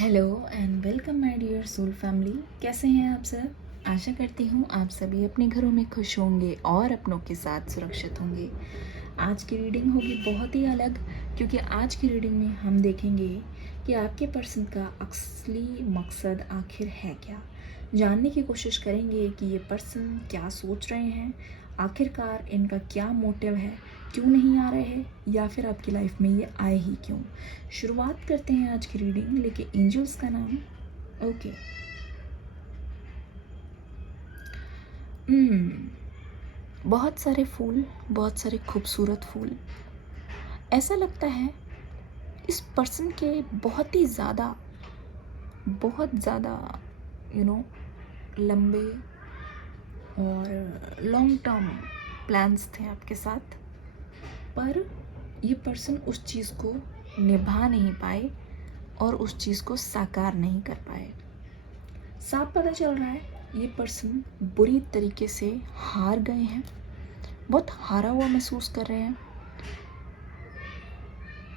Hello and welcome my dear soul family. कैसे हैं आप सब? आशा करती हूँ आप सभी अपने घरों में खुश होंगे और अपनों के साथ सुरक्षित होंगे। आज की रीडिंग होगी बहुत ही अलग, क्योंकि आज की रीडिंग में हम देखेंगे कि आपके पर्सन का असली मकसद आखिर है क्या। जानने की कोशिश करेंगे कि ये पर्सन क्या सोच रहे हैं, आखिरकार इनका क्या मोटिव है, क्यों नहीं आ रहे हैं, या फिर आपकी लाइफ में ये आए ही क्यों। शुरुआत करते हैं आज की रीडिंग लेके एंजल्स का नाम। ओके। बहुत सारे फूल, बहुत सारे खूबसूरत फूल। ऐसा लगता है इस पर्सन के बहुत ज़्यादा लंबे और लॉन्ग टर्म प्लान्स थे आपके साथ, पर ये पर्सन उस चीज़ को निभा नहीं पाए और उस चीज़ को साकार नहीं कर पाए। साफ पता चल रहा है ये पर्सन बुरी तरीके से हार गए हैं, बहुत हारा हुआ महसूस कर रहे हैं।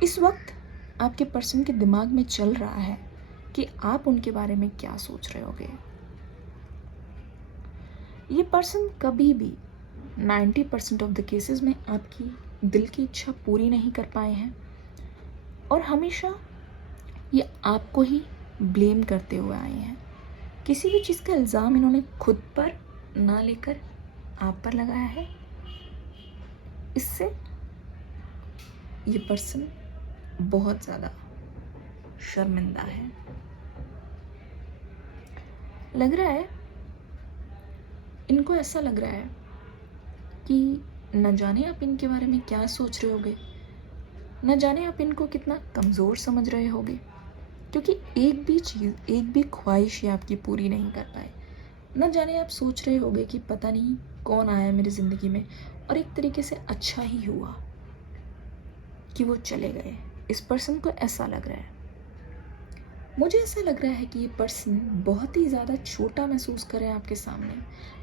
इस वक्त आपके पर्सन के दिमाग में चल रहा है कि आप उनके बारे में क्या सोच रहे होगे। ये पर्सन कभी भी 90% ऑफ द केसेस में आपकी दिल की इच्छा पूरी नहीं कर पाए हैं और हमेशा ये आपको ही ब्लेम करते हुए आए हैं। किसी भी चीज़ का इल्ज़ाम इन्होंने खुद पर ना लेकर आप पर लगाया है। इससे ये पर्सन बहुत ज़्यादा शर्मिंदा है। लग रहा है इनको, ऐसा लग रहा है कि न जाने आप इनके बारे में क्या सोच रहे होगे, न जाने आप इनको कितना कमज़ोर समझ रहे होगे, क्योंकि एक भी चीज़, एक भी ख्वाहिश ये आपकी पूरी नहीं कर पाए। न जाने आप सोच रहे होगे कि पता नहीं कौन आया मेरी ज़िंदगी में और एक तरीके से अच्छा ही हुआ कि वो चले गए। इस पर्सन को ऐसा लग रहा है। मुझे ऐसा लग रहा है कि ये पर्सन बहुत ही ज़्यादा छोटा महसूस कर रहे हैं आपके सामने,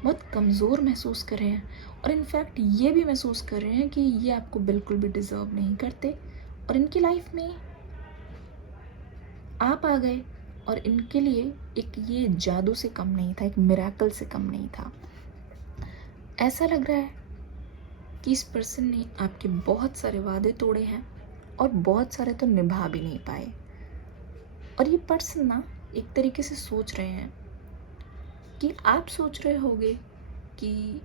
बहुत कमज़ोर महसूस कर रहे हैं और इनफैक्ट ये भी महसूस कर रहे हैं कि ये आपको बिल्कुल भी डिज़र्व नहीं करते और इनकी लाइफ में आप आ गए और इनके लिए एक ये जादू से कम नहीं था, एक मिरेकल से कम नहीं था। ऐसा लग रहा है कि इस पर्सन ने आपके बहुत सारे वादे तोड़े हैं और बहुत सारे तो निभा भी नहीं पाए। और ये पर्सन ना एक तरीके से सोच रहे हैं कि आप सोच रहे होगे कि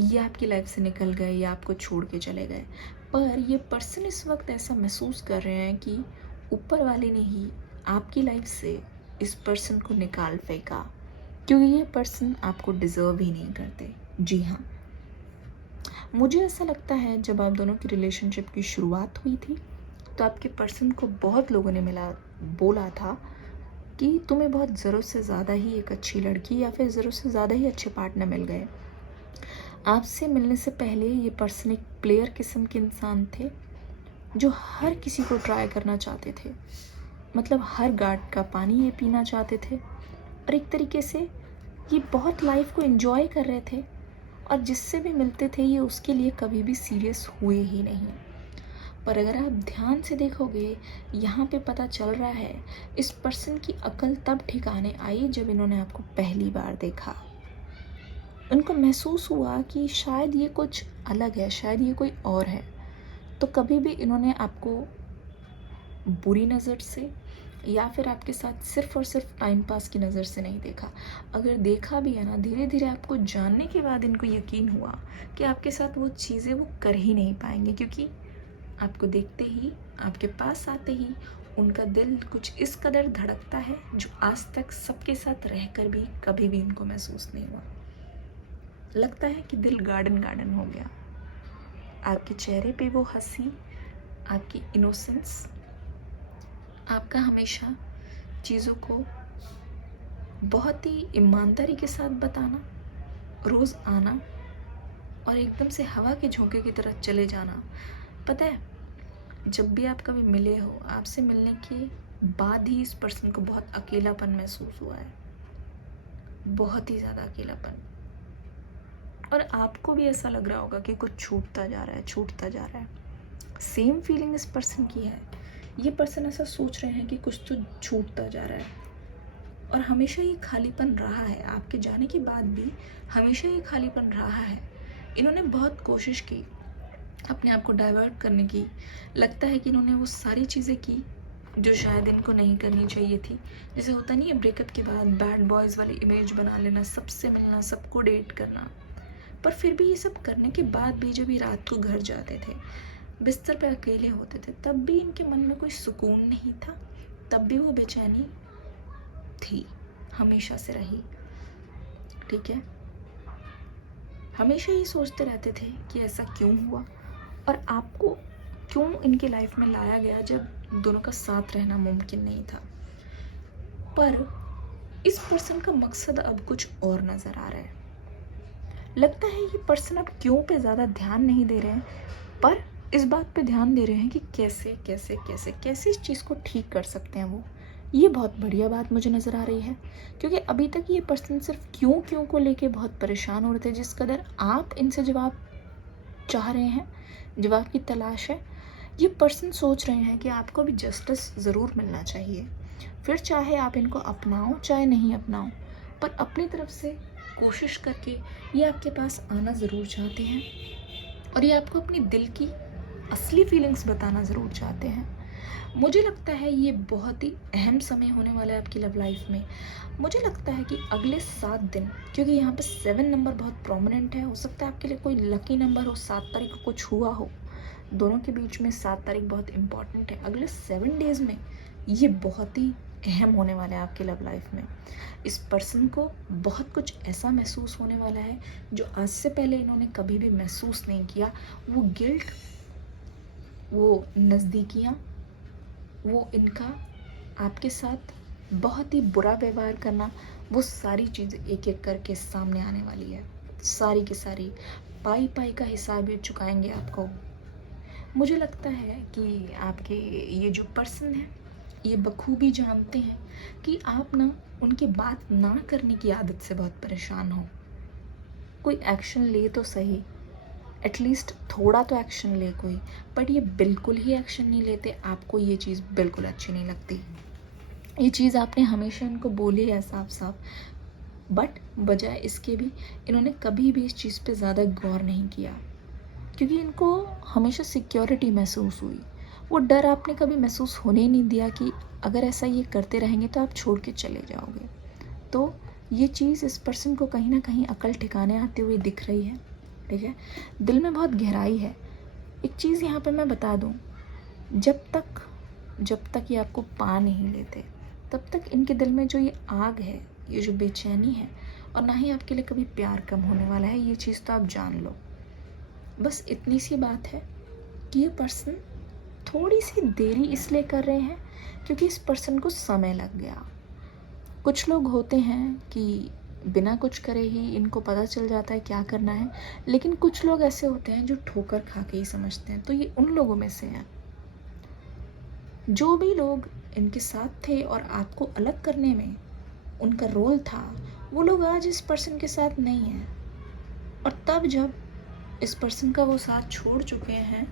ये आपकी लाइफ से निकल गए या आपको छोड़ के चले गए, पर ये पर्सन इस वक्त ऐसा महसूस कर रहे हैं कि ऊपर वाले ने ही आपकी लाइफ से इस पर्सन को निकाल फेंका, क्योंकि ये पर्सन आपको डिज़र्व ही नहीं करते। जी हाँ, मुझे ऐसा लगता है जब आप दोनों की रिलेशनशिप की शुरुआत हुई थी तो आपके पर्सन को बहुत लोगों ने बोला था कि तुम्हें बहुत ज़रूरत से ज़्यादा ही एक अच्छी लड़की या फिर ज़रूरत से ज़्यादा ही अच्छे पार्टनर मिल गए। आपसे मिलने से पहले ये पर्सन एक प्लेयर किस्म के इंसान थे जो हर किसी को ट्राई करना चाहते थे, मतलब हर गार्ड का पानी ये पीना चाहते थे और एक तरीके से ये बहुत लाइफ को एंजॉय कर रहे थे और जिससे भी मिलते थे ये उसके लिए कभी भी सीरियस हुए ही नहीं। पर अगर आप ध्यान से देखोगे, यहाँ पे पता चल रहा है इस पर्सन की अकल तब ठिकाने आई जब इन्होंने आपको पहली बार देखा। उनको महसूस हुआ कि शायद ये कुछ अलग है, शायद ये कोई और है। तो कभी भी इन्होंने आपको बुरी नज़र से या फिर आपके साथ सिर्फ और सिर्फ टाइम पास की नज़र से नहीं देखा। अगर देखा भी है ना, धीरे धीरे आपको जानने के बाद इनको यकीन हुआ कि आपके साथ वो चीज़ें वो कर ही नहीं पाएंगे, क्योंकि आपको देखते ही, आपके पास आते ही उनका दिल कुछ इस कदर धड़कता है जो आज तक सबके साथ रहकर भी कभी भी उनको महसूस नहीं हुआ। लगता है कि दिल गार्डन गार्डन हो गया। आपके चेहरे पे वो हंसी, आपकी इनोसेंस, आपका हमेशा चीज़ों को बहुत ही ईमानदारी के साथ बताना, रोज़ आना और एकदम से हवा के झोंके की तरह चले जाना। पता है, जब भी आप कभी मिले हो, आपसे मिलने के बाद ही इस पर्सन को बहुत अकेलापन महसूस हुआ है, बहुत ही ज़्यादा अकेलापन। और आपको भी ऐसा लग रहा होगा कि कुछ छूटता जा रहा है, छूटता जा रहा है। सेम फीलिंग इस पर्सन की है ये पर्सन ऐसा सोच रहे हैं कि कुछ तो छूटता जा रहा है और हमेशा ये खालीपन रहा है, आपके जाने के बाद भी हमेशा ये खालीपन रहा है। इन्होंने बहुत कोशिश की अपने आप को डाइवर्ट करने की, लगता है कि इन्होंने वो सारी चीज़ें की जो शायद इनको नहीं करनी चाहिए थी। जैसे होता नहीं है ब्रेकअप के बाद बैड बॉयज़ वाली इमेज बना लेना, सबसे मिलना, सबको डेट करना। पर फिर भी ये सब करने के बाद भी जब ये रात को घर जाते थे, बिस्तर पे अकेले होते थे, तब भी इनके मन में कोई सुकून नहीं था, तब भी वो बेचैनी थी, हमेशा से रही। ठीक है, हमेशा ये सोचते रहते थे कि ऐसा क्यों हुआ और आपको क्यों इनकी लाइफ में लाया गया जब दोनों का साथ रहना मुमकिन नहीं था। पर इस पर्सन का मकसद अब कुछ और नज़र आ रहा है। लगता है ये पर्सन अब क्यों पे ज़्यादा ध्यान नहीं दे रहे हैं, पर इस बात पे ध्यान दे रहे हैं कि कैसे कैसे कैसे कैसे इस चीज़ को ठीक कर सकते हैं वो। ये बहुत बढ़िया बात मुझे नज़र आ रही है, क्योंकि अभी तक ये पर्सन सिर्फ क्यों क्यों को लेके बहुत परेशान हो रहे थे। जिस कदर आप इनसे जवाब चाह रहे हैं, जवाब की तलाश है, ये पर्सन सोच रहे हैं कि आपको भी जस्टिस ज़रूर मिलना चाहिए। फिर चाहे आप इनको अपनाओ चाहे नहीं अपनाओ, पर अपनी तरफ से कोशिश करके ये आपके पास आना ज़रूर चाहते हैं और ये आपको अपनी दिल की असली फीलिंग्स बताना ज़रूर चाहते हैं। मुझे लगता है ये बहुत ही अहम समय होने वाला है आपकी लव लाइफ में। मुझे लगता है कि अगले 7 दिन, क्योंकि यहाँ पे 7 नंबर बहुत प्रोमिनेंट है, हो सकता है आपके लिए कोई लकी नंबर हो, 7 तारीख को कुछ हुआ हो, दोनों के बीच में 7 तारीख बहुत इंपॉर्टेंट है। अगले 7 डेज़ में ये बहुत ही अहम होने वाला है आपकी लव लाइफ में। इस पर्सन को बहुत कुछ ऐसा महसूस होने वाला है जो आज से पहले इन्होंने कभी भी महसूस नहीं किया। वो गिल्ट, वो नज़दीकियाँ, वो इनका आपके साथ बहुत ही बुरा व्यवहार करना, वो सारी चीज़ें एक एक करके सामने आने वाली है। सारी की सारी पाई पाई का हिसाब ये चुकाएंगे आपको। मुझे लगता है कि आपके ये जो पर्सन है ये बखूबी जानते हैं कि आप ना उनकी बात ना करने की आदत से बहुत परेशान हो। कोई एक्शन ले तो सही, एटलीस्ट थोड़ा तो एक्शन ले कोई, बट ये बिल्कुल ही एक्शन नहीं लेते। आपको ये चीज़ बिल्कुल अच्छी नहीं लगती। ये चीज़ आपने हमेशा इनको बोली है साफ साफ, बट बजाय इसके भी इन्होंने कभी भी इस चीज़ पे ज़्यादा गौर नहीं किया, क्योंकि इनको हमेशा सिक्योरिटी महसूस हुई। वो डर आपने कभी महसूस होने ही नहीं दिया कि अगर ऐसा ये करते रहेंगे तो आप छोड़ के चले जाओगे। तो ये चीज़ इस पर्सन को कहीं ना कहीं अकल ठिकाने आते हुए दिख रही है। ठीक है, दिल में बहुत गहराई है। एक चीज़ यहाँ पे मैं बता दूँ, जब तक ये आपको पा नहीं लेते, तब तक इनके दिल में जो ये आग है, ये जो बेचैनी है, और ना ही आपके लिए कभी प्यार कम होने वाला है, ये चीज़ तो आप जान लो। बस इतनी सी बात है कि ये पर्सन थोड़ी सी देरी इसलिए कर रहे हैं क्योंकि इस पर्सन को समय लग गया। कुछ लोग होते हैं कि बिना कुछ करे ही इनको पता चल जाता है क्या करना है, लेकिन कुछ लोग ऐसे होते हैं जो ठोकर खा के ही समझते हैं। तो ये उन लोगों में से हैं। जो भी लोग इनके साथ थे और आपको अलग करने में उनका रोल था, वो लोग आज इस पर्सन के साथ नहीं हैं। और तब जब इस पर्सन का वो साथ छोड़ चुके हैं,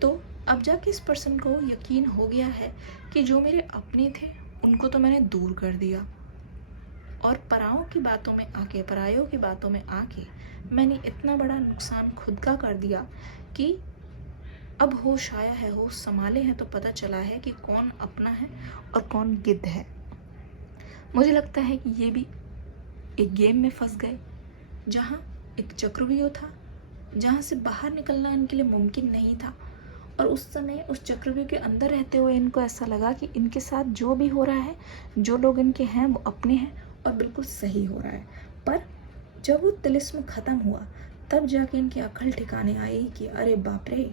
तो अब जाके इस पर्सन को यकीन हो गया है कि जो मेरे अपने थे उनको तो मैंने दूर कर दिया, और परायों की बातों में आके मैंने इतना बड़ा नुकसान खुद का कर दिया कि अब होश आया है, होश संभाले हैं तो पता चला है कि कौन अपना है और कौन गिद्ध है। मुझे लगता है कि ये भी एक गेम में फंस गए, जहाँ एक चक्रव्यूह था, जहाँ से बाहर निकलना इनके लिए मुमकिन नहीं था। और उस समय उस चक्रव्यूह के अंदर रहते हुए इनको ऐसा लगा कि इनके साथ जो भी हो रहा है, जो लोग इनके हैं, वो अपने हैं और बिल्कुल सही हो रहा है। पर जब वो तिलिस्म ख़त्म हुआ, तब जाके इनकी अकल ठिकाने आई कि अरे बाप रे,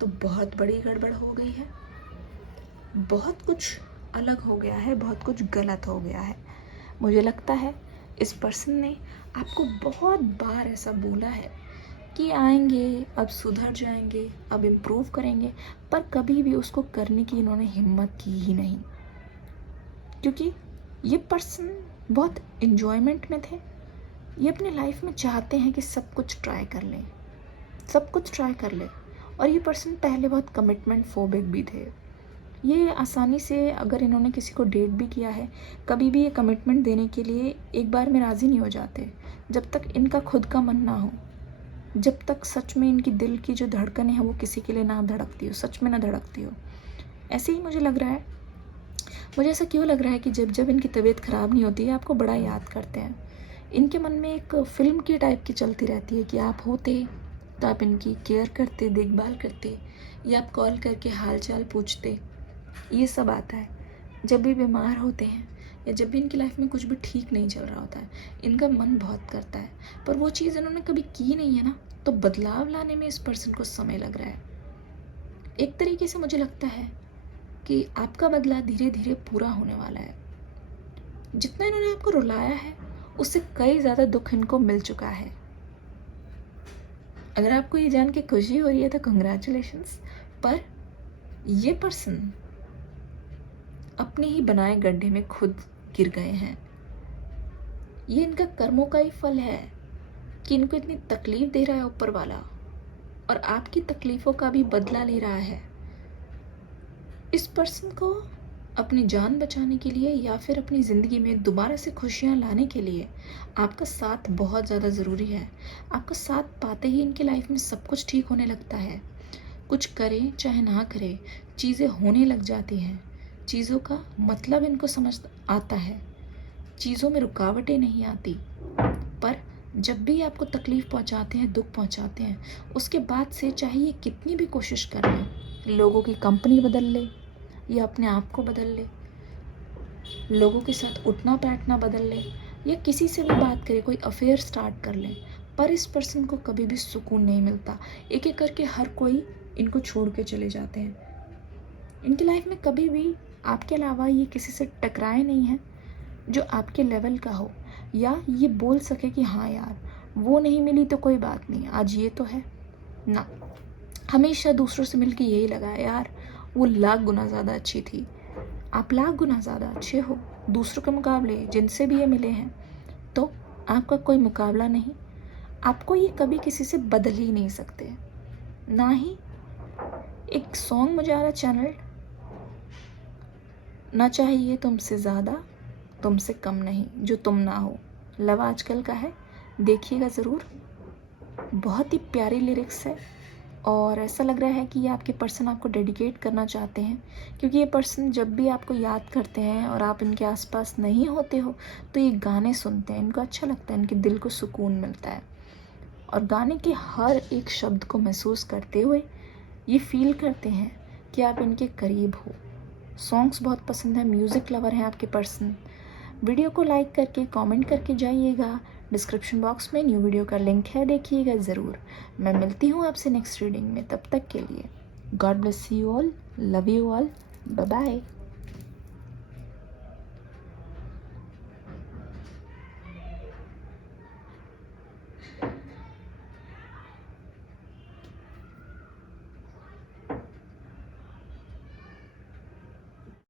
तो बहुत बड़ी गड़बड़ हो गई है, बहुत कुछ अलग हो गया है, बहुत कुछ गलत हो गया है। मुझे लगता है इस पर्सन ने आपको बहुत बार ऐसा बोला है कि आएंगे, अब सुधर जाएंगे, अब इम्प्रूव करेंगे, पर कभी भी उसको करने की इन्होंने हिम्मत की ही नहीं, क्योंकि ये पर्सन बहुत इन्जॉयमेंट में थे। ये अपने लाइफ में चाहते हैं कि सब कुछ ट्राई कर लें, सब कुछ ट्राई कर लें। और ये पर्सन पहले बहुत कमिटमेंट फोबिक भी थे। ये आसानी से अगर इन्होंने किसी को डेट भी किया है, कभी भी ये कमिटमेंट देने के लिए एक बार में राज़ी नहीं हो जाते जब तक इनका खुद का मन ना हो, जब तक सच में इनकी दिल की जो धड़कनें हैं वो किसी के लिए ना धड़कती हो, सच में ना धड़कती हो। ऐसे ही मुझे लग रहा है, मुझे ऐसा क्यों लग रहा है कि जब जब इनकी तबीयत ख़राब नहीं होती है आपको बड़ा याद करते हैं। इनके मन में एक फ़िल्म की टाइप की चलती रहती है कि आप होते तो आप इनकी केयर करते, देखभाल करते, या आप कॉल करके हाल चाल पूछते। ये सब आता है जब भी बीमार होते हैं या जब भी इनकी लाइफ में कुछ भी ठीक नहीं चल रहा होता है, इनका मन बहुत करता है, पर वो चीज़ इन्होंने कभी की नहीं है ना, तो बदलाव लाने में इस पर्सन को समय लग रहा है। एक तरीके से मुझे लगता है कि आपका बदला धीरे धीरे पूरा होने वाला है। जितना इन्होंने आपको रुलाया है उससे कई ज़्यादा दुख इनको मिल चुका है। अगर आपको ये जान के खुशी हो रही है तो कंग्रेचुलेशंस, पर ये पर्सन अपने ही बनाए गड्ढे में खुद गिर गए हैं। ये इनका कर्मों का ही फल है कि इनको इतनी तकलीफ दे रहा है ऊपर वाला, और आपकी तकलीफ़ों का भी बदला ले रहा है। इस पर्सन को अपनी जान बचाने के लिए या फिर अपनी ज़िंदगी में दोबारा से खुशियाँ लाने के लिए आपका साथ बहुत ज़्यादा ज़रूरी है। आपका साथ पाते ही इनकी लाइफ में सब कुछ ठीक होने लगता है। कुछ करें चाहे ना करें, चीज़ें होने लग जाती हैं। चीज़ों का मतलब इनको समझ आता है, चीज़ों में रुकावटें नहीं आती। पर जब भी आपको तकलीफ़ पहुंचाते हैं, दुख पहुंचाते हैं, उसके बाद से चाहे ये कितनी भी कोशिश कर लें, लोगों की कंपनी बदल ले या अपने आप को बदल ले, लोगों के साथ उठना बैठना बदल ले, या किसी से भी बात करे, कोई अफेयर स्टार्ट कर ले, पर इस पर्सन को कभी भी सुकून नहीं मिलता। एक एक करके हर कोई इनको छोड़ के चले जाते हैं। इनकी लाइफ में कभी भी आपके अलावा ये किसी से टकराए नहीं हैं जो आपके लेवल का हो, या ये बोल सके कि हाँ यार वो नहीं मिली तो कोई बात नहीं, आज ये तो है ना। हमेशा दूसरों से मिलके यही लगा है यार वो लाख गुना ज़्यादा अच्छी थी। आप लाख गुना ज़्यादा अच्छे हो दूसरों के मुकाबले जिनसे भी ये मिले हैं, तो आपका कोई मुकाबला नहीं। आपको ये कभी किसी से बदल ही नहीं सकते। ना ही एक सॉन्ग मुझे आ रहा चैनल, ना चाहिए तुमसे ज़्यादा तुमसे कम नहीं जो तुम ना हो, लव आजकल का है, देखिएगा ज़रूर। बहुत ही प्यारी लिरिक्स है और ऐसा लग रहा है कि ये आपके पर्सन आपको डेडिकेट करना चाहते हैं, क्योंकि ये पर्सन जब भी आपको याद करते हैं और आप इनके आसपास नहीं होते हो तो ये गाने सुनते हैं, इनको अच्छा लगता है, इनके दिल को सुकून मिलता है, और गाने के हर एक शब्द को महसूस करते हुए ये फील करते हैं कि आप इनके करीब हो। सॉन्ग्स बहुत पसंद है, म्यूज़िक लवर हैं आपके पर्सन। वीडियो को लाइक करके कमेंट करके जाइएगा। डिस्क्रिप्शन बॉक्स में न्यू वीडियो का लिंक है, देखिएगा ज़रूर। मैं मिलती हूँ आपसे नेक्स्ट रीडिंग में, तब तक के लिए God bless you all, love you all, bye bye.